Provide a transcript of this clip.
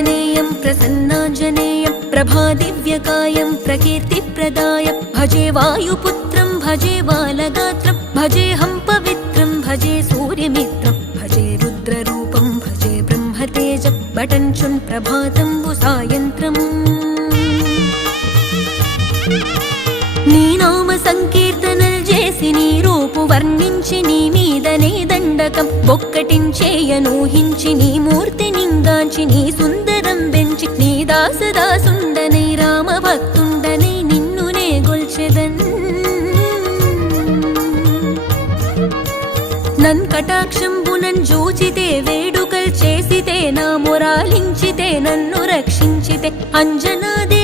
प्रसन्नाञ्जनेयं प्रसन्नाञ्जनेयं प्रभादिव्यकायं प्रकीर्तिप्रदायं भजे वायुपुत्रं भजे बालगात्रं भजेऽहं पवित्रं भजे सूर्यमित्रं भजे रुद्ररूपं भजे ब्रह्मतेजं बटञ्चुं प्रभातं सायन्त्रम् నీ నామ సంకీర్తనలు చేసి నీ రూపు వర్ణించి నీ మీదనే దండకం ఒక్కటించేయనూహించి నీ మూర్తి నింగాంచి నీ సుందరం పెంచి నీ దాసదాసుండనై రామ భక్తుండనై నిన్నునే గొల్చెదన్ నన్ కటాక్షంబునన్ జూచితే వేడుకల్ చేసితే నా మొరాలించితే నన్ను రక్షించితే అంజనాదే